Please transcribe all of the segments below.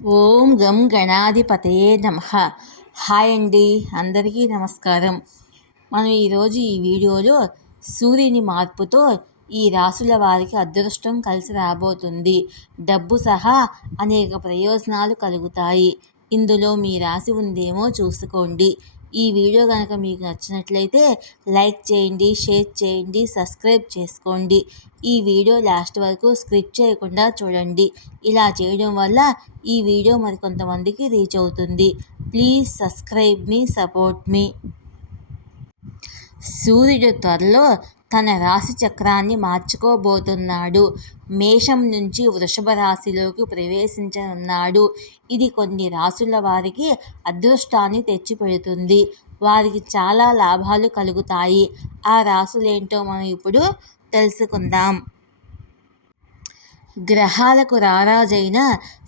ఓం గం గణాధిపతయే నమః. హాయ్ అండి, అందరికీ నమస్కారం. మనం ఈరోజు ఈ వీడియోలో సూర్యుని మార్పుతో ఈ రాసుల వారికి అదృష్టం కలిసి రాబోతుంది. డబ్బు సహా అనేక ప్రయోజనాలు కలుగుతాయి. ఇందులో మీ రాశి ఉందేమో చూసుకోండి. ఈ వీడియో కనుక మీకు నచ్చినట్లయితే లైక్ చేయండి, షేర్ చేయండి, సబ్స్క్రైబ్ చేసుకోండి. ఈ వీడియో లాస్ట్ వరకు స్క్రిప్ట్ చేయకుండా చూడండి. ఇలా చేయడం వల్ల ఈ వీడియో మరికొంతమందికి రీచ్ అవుతుంది. ప్లీజ్ సబ్స్క్రైబ్ మీ, సపోర్ట్ మీ. సూర్యుడు త్వరలో తన రాశి చక్రాన్ని మార్చుకోబోతున్నాడు. మేషం నుంచి వృషభ రాశిలోకి ప్రవేశించనున్నాడు. ఇది కొన్ని రాశుల వారికి అదృష్టాన్ని తెచ్చిపెడుతుంది. వారికి చాలా లాభాలు కలుగుతాయి. ఆ రాశులేంటో మనం ఇప్పుడు తెలుసుకుందాం. గ్రహాలకు రారాజైన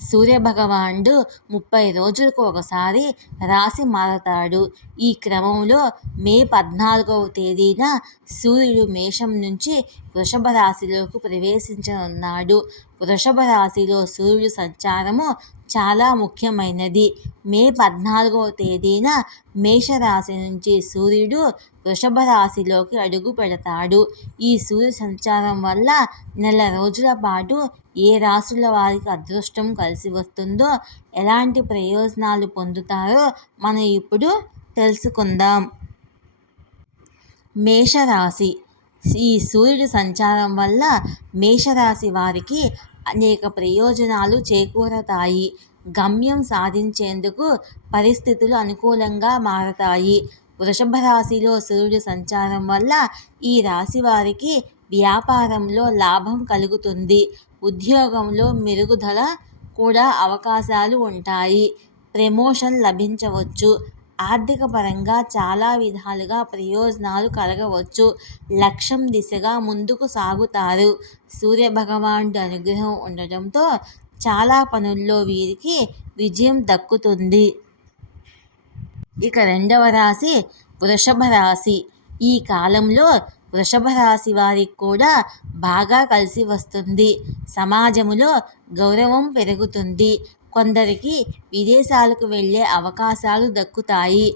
సూర్యభగవానుడు 30 రోజులకు ఒకసారి రాశి మారతాడు. ఈ క్రమంలో మే 14వ తేదీన సూర్యుడు మేషం నుంచి వృషభ రాశిలోకి ప్రవేశించనున్నాడు. వృషభ రాశిలో సూర్యుడు సంచారము చాలా ముఖ్యమైనది. మే 14వ తేదీన మేషరాశి నుంచి సూర్యుడు వృషభ రాశిలోకి అడుగు పెడతాడు. ఈ సూర్య సంచారం వల్ల నెల రోజుల పాటు ఏ రాశుల వారికి అదృష్టం కలిసి వస్తుందో, ఎలాంటి ప్రయోజనాలు పొందుతారో మనం ఇప్పుడు తెలుసుకుందాం. మేషరాశి. ఈ సూర్యుడి సంచారం వల్ల మేషరాశి వారికి అనేక ప్రయోజనాలు చేకూరతాయి. గమ్యం సాధించేందుకు పరిస్థితులు అనుకూలంగా మారతాయి. వృషభ రాశిలో సూర్యుడి సంచారం వల్ల ఈ రాశి వారికి వ్యాపారంలో లాభం కలుగుతుంది. ఉద్యోగంలో మెరుగుదల కూడా అవకాశాలు ఉంటాయి. ప్రమోషన్ లభించవచ్చు. ఆర్థిక పరంగా చాలా విధాలుగా ప్రయోజనాలు కలగవచ్చు. లక్ష్యం దిశగా ముందుకు సాగుతారు. సూర్యభగవానుడి అనుగ్రహం ఉండటంతో చాలా పనుల్లో వీరికి విజయం దక్కుతుంది. ఇక రెండవ రాశి వృషభ రాశి. ఈ కాలంలో వృషభ రాశి వారికి కూడా బాగా కలిసి వస్తుంది. సమాజంలో గౌరవం పెరుగుతుంది. కొందరికి విదేశాలకు వెళ్ళే అవకాశాలు దక్కుతాయి.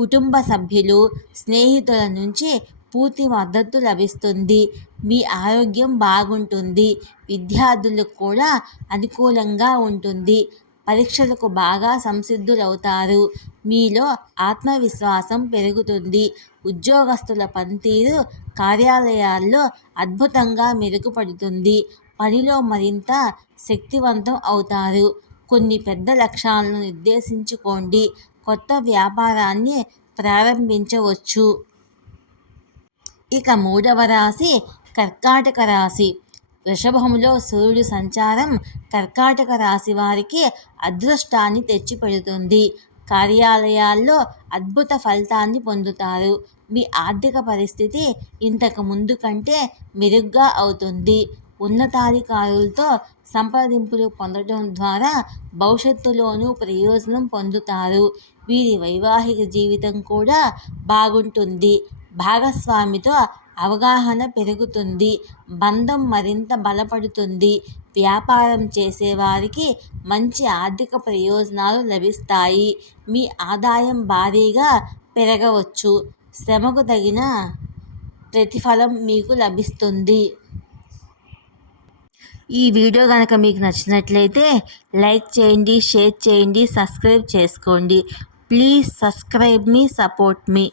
కుటుంబ సభ్యులు, స్నేహితుల నుంచి పూర్తి మద్దతు లభిస్తుంది. మీ ఆరోగ్యం బాగుంటుంది. విద్యార్థులకు కూడా అనుకూలంగా ఉంటుంది. పరీక్షలకు బాగా సంసిద్ధులవుతారు. మీలో ఆత్మవిశ్వాసం పెరుగుతుంది. ఉద్యోగస్తుల పనితీరు కార్యాలయాల్లో అద్భుతంగా మెరుగుపడుతుంది. పనిలో మరింత శక్తివంతం అవుతారు. కొన్ని పెద్ద లక్ష్యాలను నిర్దేశించుకోండి. కొత్త వ్యాపారాన్ని ప్రారంభించవచ్చు. ఇక మూడవ రాశి కర్కాటక రాశి. వృషభంలో సూర్యుడి సంచారం కర్కాటక రాశి వారికి అదృష్టాన్ని తెచ్చిపెడుతుంది. కార్యాలయాల్లో అద్భుత ఫలితాన్ని పొందుతారు. మీ ఆర్థిక పరిస్థితి ఇంతకు ముందు కంటే మెరుగ్గా అవుతుంది. ఉన్నతాధికారులతో సంప్రదింపులు పొందడం ద్వారా భవిష్యత్తులోనూ ప్రయోజనం పొందుతారు. వీరి వైవాహిక జీవితం కూడా బాగుంటుంది. భాగస్వామితో అవగాహన పెరుగుతుంది. బంధం మరింత బలపడుతుంది. వ్యాపారం చేసేవారికి మంచి ఆర్థిక ప్రయోజనాలు లభిస్తాయి. మీ ఆదాయం భారీగా పెరగవచ్చు. శ్రమకు తగిన ప్రతిఫలం మీకు లభిస్తుంది. ఈ వీడియో కనుక మీకు నచ్చినట్లయితే లైక్ చేయండి, షేర్ చేయండి, సబ్స్క్రైబ్ చేసుకోండి. Please subscribe me, support me.